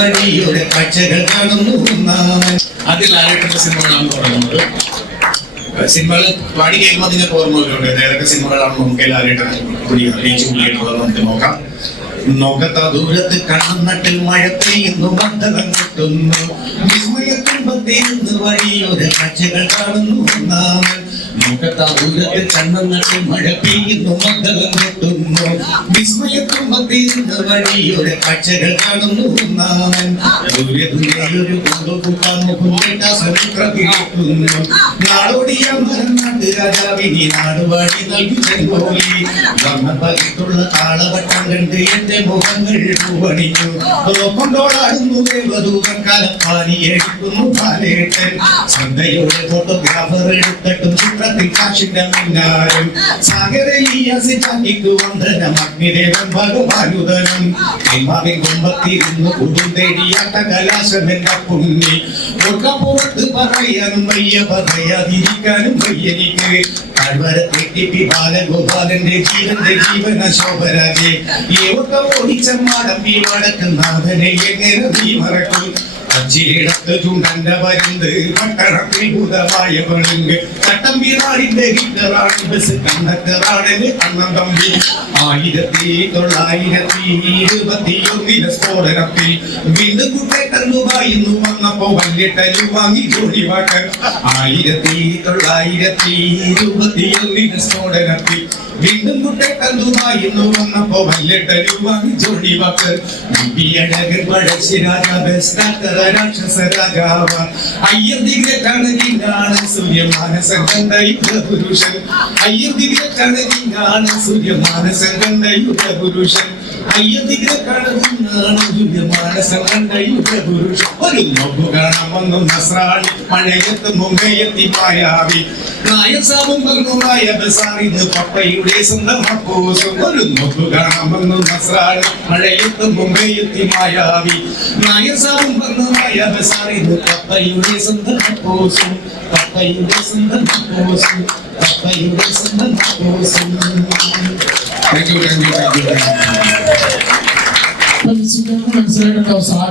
വഴിയുടെ കാഴ്ചകൾ കാണുന്നു സിനിമകൾ പാടി കേൾക്കുമ്പോൾ നിങ്ങൾക്ക് ഓർമ്മകളുണ്ട് ഏതൊക്കെ സിനിമകളാണ് നമുക്ക് എല്ലാവരും നമുക്ക് നോക്കാം. ദൂരത്ത് കണ്ണുനട്ടിൽ മഴ പെയ്യുന്നു വിസ്മയത്തുമ്പത്തിരുന്ന് വഴിയുടെ കാഴ്ചകൾ കാണുന്നു ഒന്നാമൻ നോക്കത്ത ദൂരത്ത് കണ്ണുനട്ടിൽ മഴ പെയ്യുന്നു മണ്ഡലം കിട്ടുന്നു വിസ്മയത്തുമ്പത്തിരുന്ന് വഴിയുടെ കാഴ്ചകൾ കാണുന്നു ഒന്നാമൻ ദൂരെ ദൂരെയൊരു കൊണ്ടുകൂട്ടാൻ മുഖേട്ട സമുദ്ര കിട്ടുന്നു നാടോടിയ മരനാട്ട് രാജാവിനി നാടുവാടി നൽകി ചെങ്കോലി വർണപ്പകത്തുള്ള താളവട്ടം കണ്ട് എന്റെ മുഖങ്ങൾ പൂവണിഞ്ഞു കൊണ്ടോടാടുന്നു ദേവദൂതക്കാലം പാലിയെടുക്കുന്നു പാലേട്ടൻ. സന്ധ്യയോടെ ഫോട്ടോഗ്രാഫർ എടുത്തിട്ടും ചിത്രത്തിൽ കാശിന്റെ മുന്നാരും. സാഗരലിയാസിക്ക് വന്ദനം അഗ്നിദേവൻ ഭഗവാനുദനം. ഹിമാവിൻ കുമ്പത്തിരുന്നു കൊടും തേടിയാട്ട കലാശം എന്ന പുണ്ണി പുറത്ത് പറയാനും വയ്യ പറയാതിരിക്കാനും വയ്യനിക്ക് താഴ്വര തെറ്റിപ്പി ബാലഗോപാലന്റെ ജീവന്റെ ജീവന ശോഭരാജെ ഓടിച്ച മാടം ഈ വടക്കും നാഥനെ എങ്ങനെ നീ മറക്കും? അച്ചിലിടത്ത് ചുണ്ടന്റെ പരുന്ത് പട്ടണത്തിൽ ഹിറ്ററാണ് ബസ് കണ്ടക്ടറാണ് അണ്ണൻ തമ്പി. ആയിരത്തി തൊള്ളായിരത്തി ഇരുപത്തിയൊന്നിലെ സ്ഫോടനത്തിൽ കുട്ടേട്ടന്നു വായിന്നു വന്നപ്പോ വല്യട്ടലു വാങ്ങി ജോലി വാക്കർ ആയിരത്തി തൊള്ളായിരത്തി ഇരുപത്തിയൊന്നിലെ സ്ഫോടനത്തിൽ വീണ്ടും കുട്ടേട്ടന്നു വായിന്നു വന്നപ്പോ വല്യട്ടലു വാങ്ങി ജോലി വാക്കർ അഴകൻ പഴശ്ശിരാജ ബെസ്റ്റാക്കറ രാക്ഷസ രാജാവ. അയ്യർ ദിഗ്രറ്റാണ് കിങ്ങാണ് സൂര്യമാനസം കണ്ട യുഗപുരുഷൻ അയ്യർ ദിഗ്രറ്റാണ് സൂര്യമാനസം കണ്ട യുഗപുരുഷൻ സൂര്യമാനസം കണ്ട യുഗപുരുഷൻ ഒരു നോക്കു കാണാൻ വന്നു നസ്രാണി മഴയത്ത് മുംബൈയെത്തി മായാവി നായസാവും ഭംഗുമായ ബസാറിന്ന് പപ്പയുടെ സ്വന്തം ഒരു നോക്കു കാണാൻ വന്നു നസ്രാണി മഴയത്ത് മുംബൈയെത്തി മായാവി നായസാവും ഭംഗുമായ ബസാറിന്ന് പപ്പയുടെ സ്വന്തം അപ്പോസും പപ്പയുടെ സ്വന്തം അപ്പോസും പപ്പയുടെ സ്വന്തം അപ്പോസും താങ്ക് യു താങ്ക് ನಮ್ಮ ಸಿದ್ದರಾಮಯ್ಯ ಸೇರಕ್ಕೆ ಅವ್ರು ಸಲಹೆ